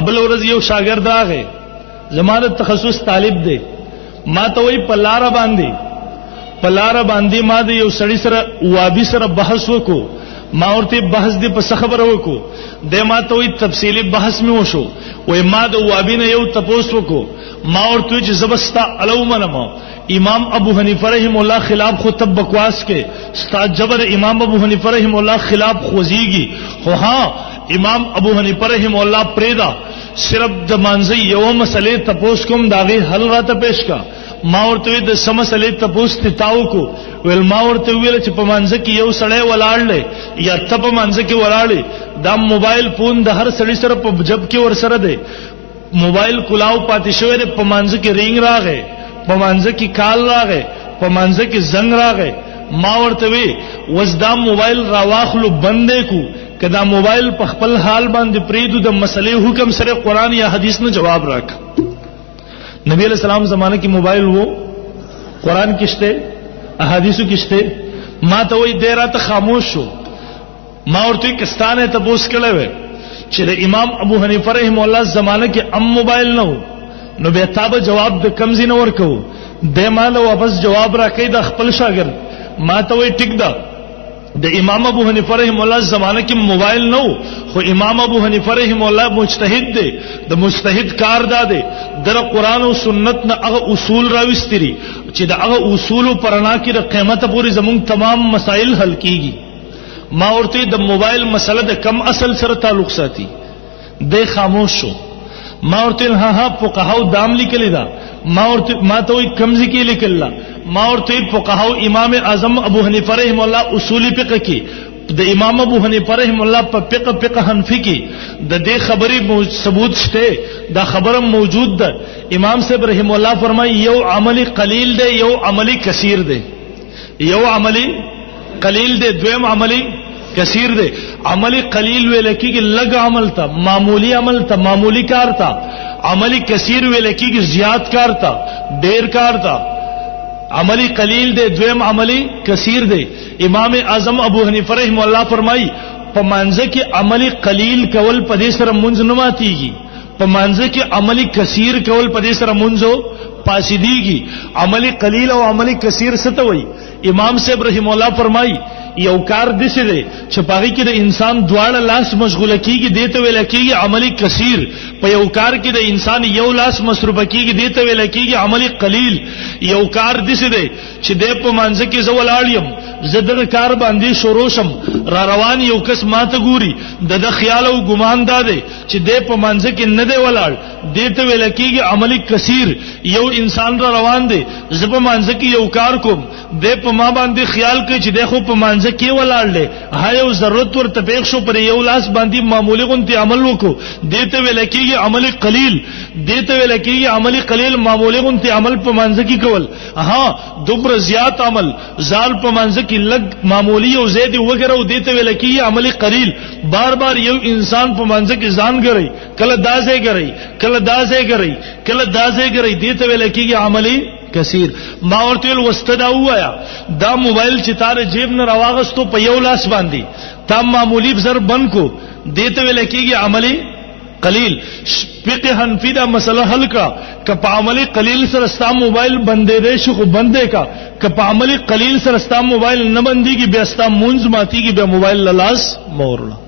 ابل ورځ یو شاګرد راغی، زما د تخصص طالب دی، ما ته وایي په لاره باندې ما د یو سړي سره وابي سره بحث وکړو. ما ورته بحث دی په څه خبره وکړو؟ د ما ته وایي تفصیلی بحث مې وشو. وایي ما د وابي نه یو تپوس وکړو. ما ورته وایي چې زه به ستا الو منم. امام ابو حنیفه رحم الله خلاف خو تب بکواس کې ستا جبر امام ابو حنیفه رحم الله خلاف خوځيږي، خو ها امام ابو حنیفه رحم الله پریدا صرف د مانځي یو مسلې تپوس کوم داغي حل راته پیش کا. ما ورته د سم مسلې تپوس تاو کو ول ما ورته ویل چې په مانځ کې یو سړی ولاړل یا ته په مانځ کې ولاړې، دا موبایل فون د هر سړی سره په جب کې ور سره دی، موبایل کلاو پاتې شوی دی، په مانځ کې رینګ راغی، په مانځ کې کال راغی، په مانځ کې زنګ راغی. ما ورته وی وزدا موبایل راواخلو بندې کو کدا موبایل په خپل حال باندې پریدو د مسلې حکم سره قران یا حدیث نه جواب راک. نبی علیہ السلام زمانه کې موبایل وو، قران کېشته، احادیثو کېشته. ما ته وی ډیر ته خاموش شو. ما ورته کستانه ته بوس کړه و چې د امام ابو حنیفه رحم الله زمانه کې موبایل نه وو، نو به تابه جواب د کمزې نه ورکو. د مالو واپس جواب راکې د خپل شاګرد. ما ته وی ټیک ده، د امام ابو حنیفه رحم الله زمانه کې موبایل نه وو، خو امام ابو حنیفه رحم الله مجتهد دی، د مجتهد کار دی در قران او سنت نه هغه اصول راوستري چې د هغه اصول پرانا کې د قیامت پورې زموږ تمام مسائل حل کیږي. ما ورته د موبایل مسله د کم اصل سره تعلق ساتي، د خاموش شو. ما ورته ها فقهاو دام لیکلی دا. ما ته وی کمزې کې لیکل. ما ورته فقهاو امام اعظم ابو حنیفه رحم الله اصول فقه کې د امام ابو حنیفه رحم الله په فقه حنفی کې د دې خبرې ثبوت شته، دا خبره موجود ده. امام صاحب رحم الله فرمایي یو عملی قلیل دی، یو عملی کثیر دی. یو عملی قلیل دی، دویم عملی کثیر دی. عملی قلیل ویل کېږي لږ عمل ته، معمولی عمل ته، معمولی کار ته. عملی کثیر ویل کېږي زیات کار ته، ډیر کار ته. عملی قلیل دی، دویم عملی کثیر دی. امام اعظم ابو حنیفه رحم الله فرمایي په مانځه کې عملی قلیل کول په دې سره مونږ نه ماتيږي، په مانځه کې عملی کثیر کول په دې سره مونږ پاسیدیږي. عملی قلیل او عملی کثیر څه ته وایي؟ امام صاحب رحم الله فرمایي یو کار دسه دی چې پاږي کې د انسان دواړه لاس مشغوله کیږي، دیته ویل کېږي عملی کثیر. په یو کار کې د انسان یو لاس مصروف کیږي، دیته ویل کېږي عملی قلیل. یو کار دسه دی چې د په مانځ کې زو ولاړیم، زه دغه کار باندې شروع شم، را روان یو کس ماته ګوري، د خیال او ګمان داده چې د په مانځ کې نه دی ولاړ، دیته ویل کېږي عملی کثیر. یو انسان را روان دی، زه په مانځ کې یو کار کوم، د په ما باندې خیال کوي چې د خو په مانځ کې ولاړل، هاي یو ضرورت ورته پېښ شو پر یو لاس باندې معمولی غونتی عمل وکړو، دیته ویل کېږي عملی قلیل. دیته ویل کېږي عملی قلیل، معمولی غونتی عمل په مانځ کې کول. ها دومره زیات عمل زال په مانځ کې لګ معمولی او زید وګرو، دیته ویل کېږي عملی قلیل. بار بار یو انسان په مانځ کې ځان غړي، کله دازې غړي، کله دازې غړي، کله دازې غړي، دیته ویل کېږي عملی کثیر. ما ورته وستدا وایا دا موبایل چې تار جیب نه راواغستو په یو لاس باندې تا معمولی بزر بند کو، دیته ویل کېږي عملی قلیل. فقه حنفی دا مسله حل کا کہ په عملی قلیل سره ستا موبایل بندې دی شو، خو بندې کا کہ په عملی قلیل سره ستا موبایل نه بندېږي، بیا ستا مونږ ماتېږي، بیا موبایل لاس مورلا.